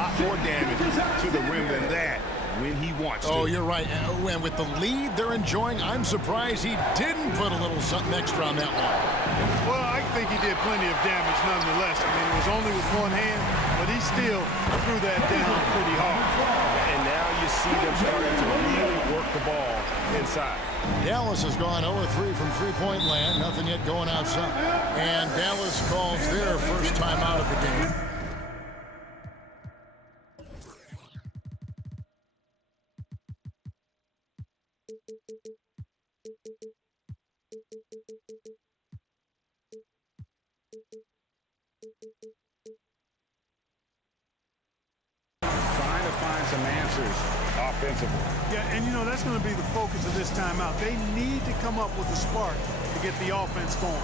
lot more damage to the rim than that when he wants to. Oh, you're right. And with the lead they're enjoying, I'm surprised he didn't put a little something extra on that one. Well, I think he did plenty of damage nonetheless. I mean, it was only with one hand, but he still threw that down pretty hard. And now you see them starting to really work the ball inside. Dallas has gone 0-3 from three-point land. Nothing yet going outside. And Dallas calls their first time out of the game. Trying to find some answers offensively. Yeah, and you know, that's going to be the focus of this timeout. They need to come up with a spark to get the offense going.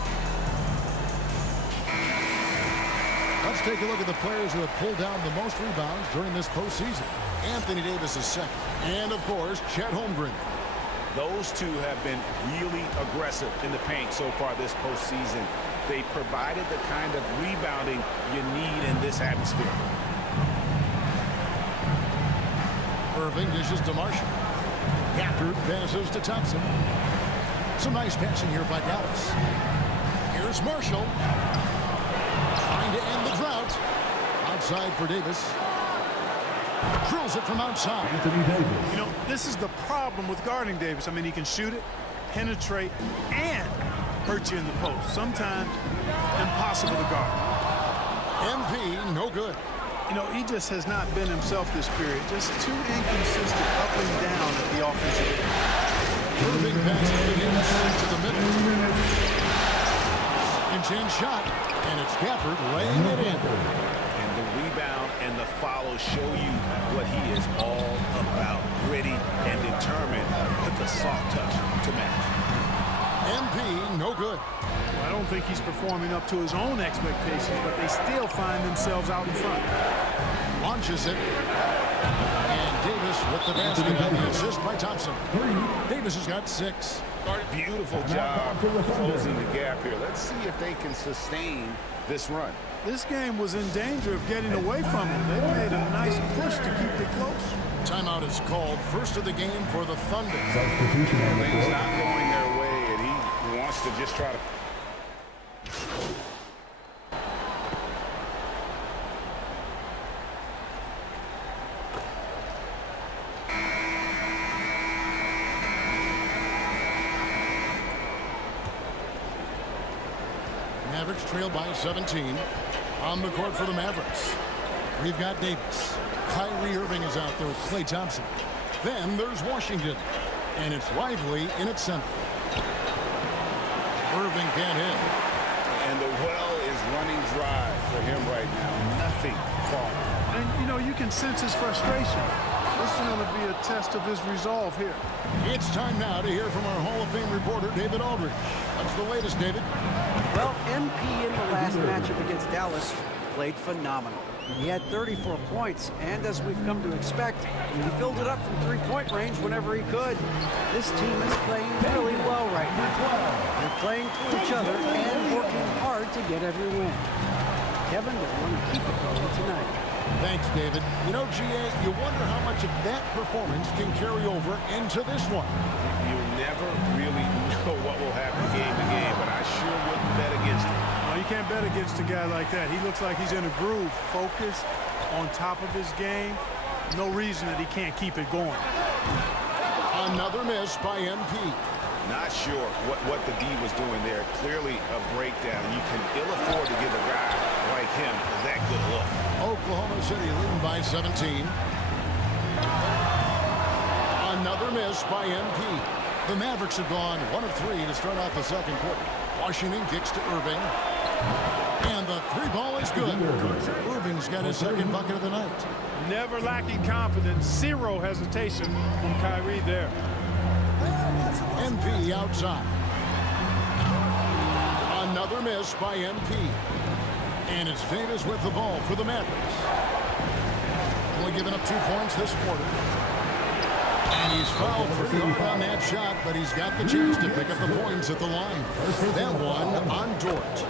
Let's take a look at the players who have pulled down the most rebounds during this postseason. Anthony Davis is second. And, of course, Chet Holmgren. Those two have been really aggressive in the paint so far this postseason. They provided the kind of rebounding you need in this atmosphere. Irving dishes to Marshall. Gafford passes to Thompson. Some nice passing here by Dallas. Here's Marshall. Trying to end the drought. Outside for Davis. Drills it from outside. Anthony Davis. You know, this is the problem with guarding Davis. I mean, he can shoot it, penetrate, and hurt you in the post. Sometimes impossible to guard. MP, no good. You know, he just has not been himself this period. Just too inconsistent up and down at the offensive end. Irving passes to Davis to the middle. Inch shot, and it's Gafford laying it in. And the rebound and the follow show you what he is all about. Gritty and determined with the soft touch to match. MP, no good. I don't think he's performing up to his own expectations, but they still find themselves out in front. Launches it. And Davis with the basket and the assist by Thompson. Davis has got 6. Beautiful job closing the gap here. Let's see if they can sustain this run. This game was in danger of getting away from him. They made a nice push to keep it close. Timeout is called. First of the game for the Thunder. Substitution on the Things court. not going their way, and he wants to just try to... Mavericks trail by 17. On the court for the Mavericks. We've got Davis. Kyrie Irving is out there with Klay Thompson. Then there's Washington. And it's Lively in its center. Irving can't hit. And the well is running dry for him right now. Nothing falling. And, you know, you can sense his frustration. This is going to be a test of his resolve here. It's time now to hear from our Hall of Fame reporter, David Aldridge. What's the latest, David? Well, MP in the last matchup against Dallas played phenomenal. He had 34 points, and as we've come to expect, he filled it up from three-point range whenever he could. This team is playing really well right now. They're playing for each other and working hard to get every win. Kevin will want to keep it going tonight. Thanks, David. You know, GA, you wonder how much of that performance can carry over into this one. You never really know what will happen game to game, but I sure wouldn't bet against him. Well, you can't bet against a guy like that. He looks like he's in a groove, focused, on top of his game. No reason that he can't keep it going. Another miss by MP. Not sure what the D was doing there. Clearly a breakdown. You can ill afford to give a guy like him that good a look. Oklahoma City leading by 17. Another miss by MP. The Mavericks have gone 1 of 3 to start out the second quarter. Washington kicks to Irving. And the 3 ball is good. Irving's got his second bucket of the night. Never lacking confidence. Zero hesitation from Kyrie there. MP outside. Another miss by MP. And it's Davis with the ball for the Mavericks. Only giving up 2 points this quarter. And he's fouled pretty hard on that shot, but he's got the chance to pick up the points at the line. That one on Dort.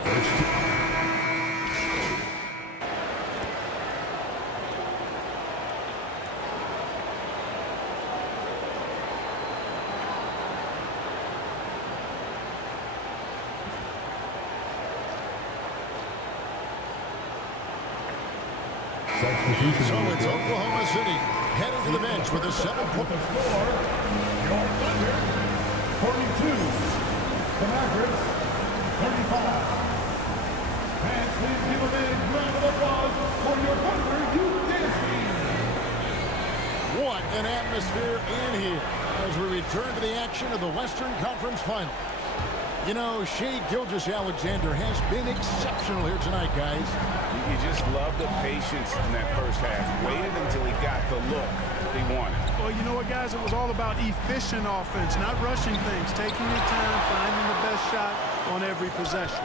So it's Oklahoma City heading to the bench with a 7-point. Your Thunder, 42. The Mavericks, 35. And please give a big round of applause for your Thunder, UDSC. What an atmosphere in here as we return to the action of the Western Conference Finals. You know, Shai Gilgeous-Alexander has been exceptional here tonight, guys. You just love the patience in that first half. Waited until he got the look he wanted. Well, you know what, guys? It was all about efficient offense, not rushing things, taking your time, finding the best shot on every possession.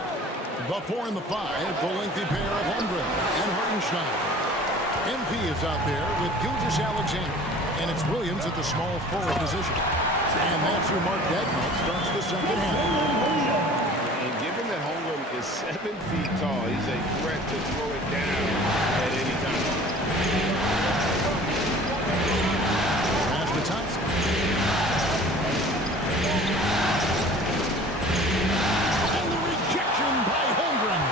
The 4 and the 5, the lengthy pair of Holmgren and Hartenstein. MP is out there with Gilgeous-Alexander, and it's Williams at the small forward position. And that's who Mark Daigneault starts the second half. And given that Holmgren is 7 feet tall, he's a threat to throw it down at any time. Pass to Thompson. And the rejection by Holmgren.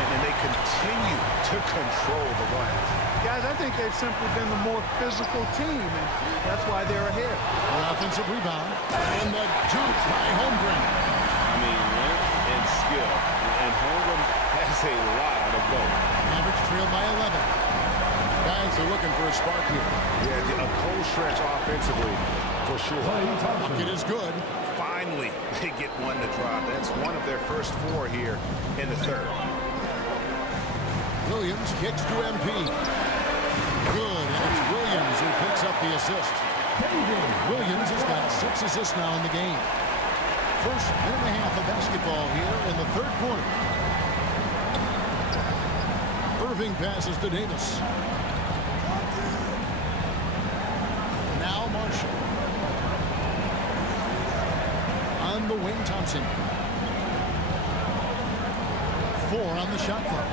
And then they continue to control the glass. Guys, I think they've simply been the more physical team, and that's why they're ahead. The offensive rebound. And the jump by Holmgren. I mean, length and skill. And Holmgren has a lot of both. Mavericks trail by 11. Guys are looking for a spark here. Yeah, a cold stretch offensively, for sure. Bucket is good. Finally, they get one to drop. That's one of their first 4 here in the third. Williams kicks to MP. Good, and it's Williams who picks up the assist. Williams has got 6 assists now in the game. First minute and a half of basketball here in the third quarter. Irving passes to Davis. Now Marshall. On the wing, Thompson. 4 on the shot clock.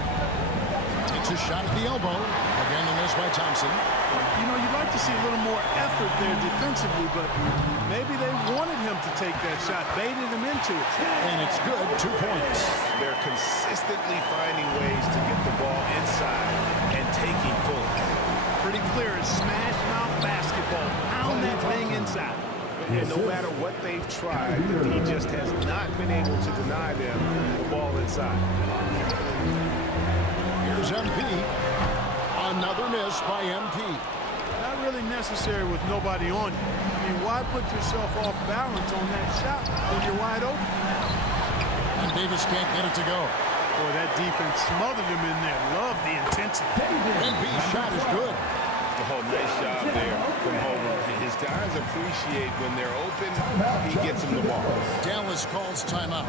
Takes a shot at the elbow. Again, the miss by Thompson. You know, you'd like to see a little more effort there defensively, but maybe they wanted him to take that shot, baited him into it. And it's good, 2 points. They're consistently finding ways to get the ball inside and taking full. Pretty clear, it's smash mouth basketball. Pound that thing inside. And no matter what they've tried, he just has not been able to deny them the ball inside. Here's MP. Another miss by MP. Not really necessary with nobody on you. I mean, why put yourself off balance on that shot when you're wide open? And Davis can't get it to go. Boy, that defense smothered him in there. Love the intensity. MP's shot is good. Oh, nice job there from Holmgren. His guys appreciate when they're open, he gets them the ball. Dallas calls timeout.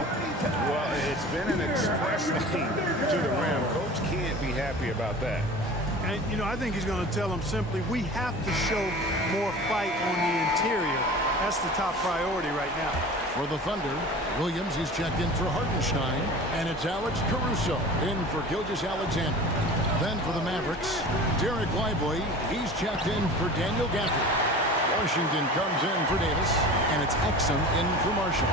Well, it's been an express lane to the rim. Coach can't be happy about that. And, you know, I think he's going to tell them simply, we have to show more fight on the interior. That's the top priority right now. For the Thunder, Williams is checked in for Hartenstein, and it's Alex Caruso in for Gilgeous-Alexander. Then for the Mavericks, Derek Lively, he's checked in for Daniel Gafford. Washington comes in for Davis, and it's Exum in for Marshall.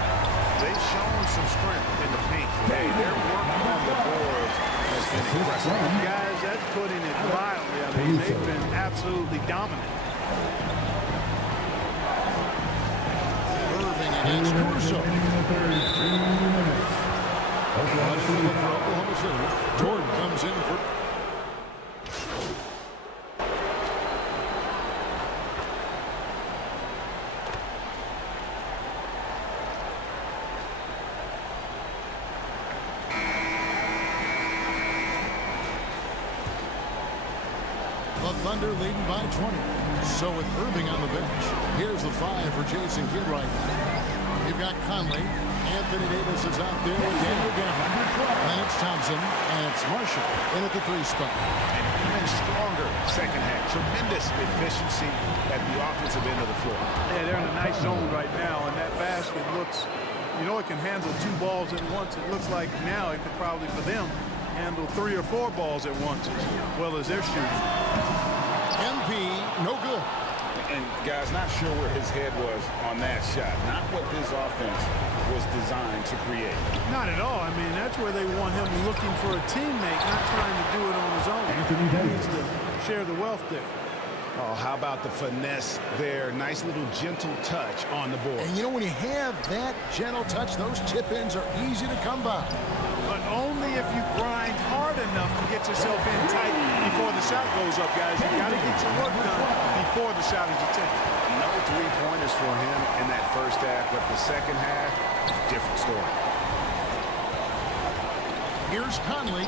They've shown some strength in the paint today. Their work on the boards has been impressive. Guys, that's putting it mildly. I mean, they've been absolutely dominant. Irving against Caruso. Oklahoma City. Jordan comes in for... The Thunder leading by 20. So with Irving on the bench, here's the 5 for Jason Kidd right now. You've got Conley. Anthony Davis is out there with Daniel Gafford. Then it's Thompson, and it's Marshall in at the 3 spot. And even stronger second half. Tremendous efficiency at the offensive end of the floor. Yeah, they're in a nice zone right now, and that basket looks, you know, it can handle 2 balls at once. It looks like now it could probably, for them, handle 3 or 4 balls at once as well as they're shooting. MP, no good. And guys, not sure where his head was on that shot. Not what this offense was designed to create. Not at all. I mean, that's where they want him looking for a teammate, not trying to do it on his own. He needs to share the wealth there. Oh, how about the finesse there? Nice little gentle touch on the board. And you know, when you have that gentle touch, those tip-ins are easy to come by. But only if you grind hard enough to get yourself in tight before the shot goes up, guys. You got to get your work done before the shot is attempted. No three-pointers for him in that first half, but the second half, different story. Here's Conley.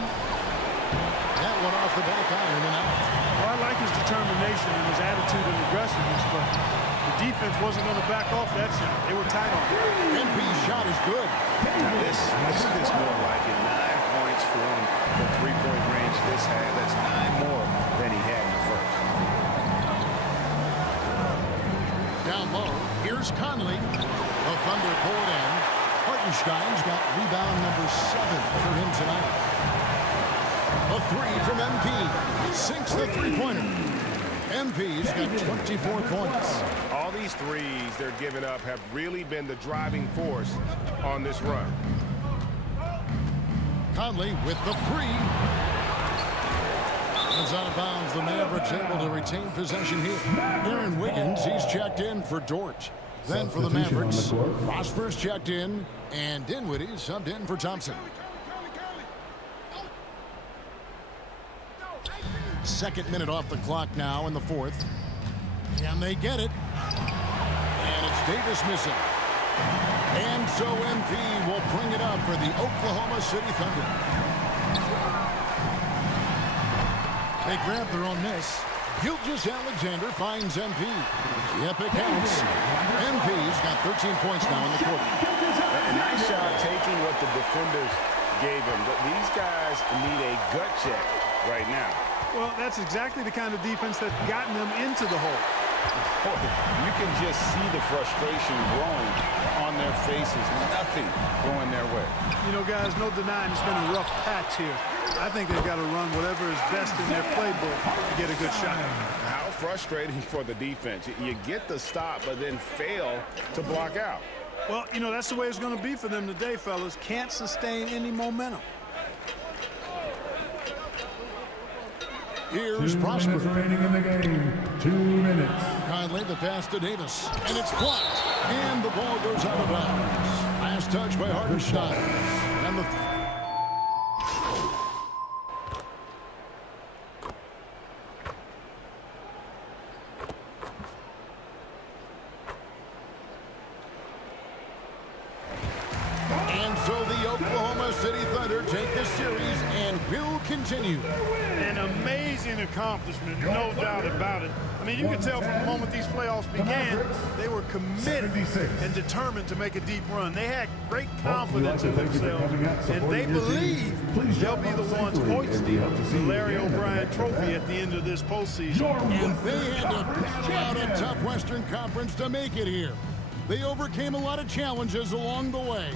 That one off the back iron and out. Well, I like his determination and his attitude and aggressiveness, but the defense wasn't going to back off that shot. They were tight on it. MP's shot is good. Now this is more like it. 9 points for him from three-point range this half. That's 9 more than he had in the first. Down low, here's Conley. The Thunder pull it in. Hartenstein's got rebound number 7 for him tonight. A three from MP. Sinks the three-pointer. MP's got 24 points. All these threes they're giving up have really been the driving force on this run. Conley with the three. It's out of bounds. The Mavericks able to retain possession here. Aaron Wiggins, he's checked in for Dort. Then for the Mavericks, Prosper's checked in, and Dinwiddie subbed in for Thompson. Second minute off the clock now in the fourth. And they get it. And it's Davis missing. And so MP will bring it up for the Oklahoma City Thunder. They grab their own miss. Gilgeous-Alexander finds MP. Yep, it counts. MP's got 13 points now in the quarter. A nice job taking what the defenders gave him. But these guys need a gut check right now. Well, that's exactly the kind of defense that's gotten them into the hole. You can just see the frustration growing on their faces. Nothing going their way. You know, guys, no denying it's been a rough patch here. I think they've got to run whatever is best in their playbook to get a good shot. How frustrating for the defense. You get the stop, but then fail to block out. Well, you know, that's the way it's going to be for them today, fellas. Can't sustain any momentum. Here's 2 Prosper. minutes remaining in the game. 2 minutes. Conley, the pass to Davis. And it's blocked. And the ball goes out of bounds. Last touch by Hartenstein. And the... And so the Oklahoma City Thunder take this series and will continue. An amazing accomplishment, no doubt about it. I mean, you can tell from the moment these playoffs began, they were committed and determined to make a deep run. They had great confidence in themselves, and they believe they'll be the ones hoisting the Larry O'Brien trophy at the end of this postseason. And they had to battle out a tough Western Conference to make it here. They overcame a lot of challenges along the way.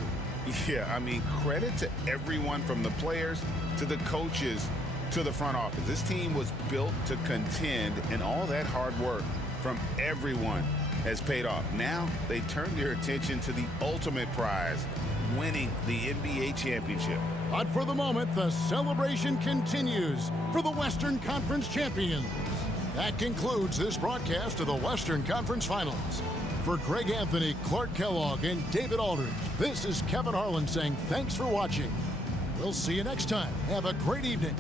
Yeah, I mean, credit to everyone from the players to the coaches to the front office. This team was built to contend, and all that hard work from everyone has paid off. Now they turn their attention to the ultimate prize, winning the NBA championship. But for the moment, the celebration continues for the Western Conference champions. That concludes this broadcast of the Western Conference Finals. For Greg Anthony, Clark Kellogg, and David Aldridge, this is Kevin Harlan saying thanks for watching. We'll see you next time. Have a great evening.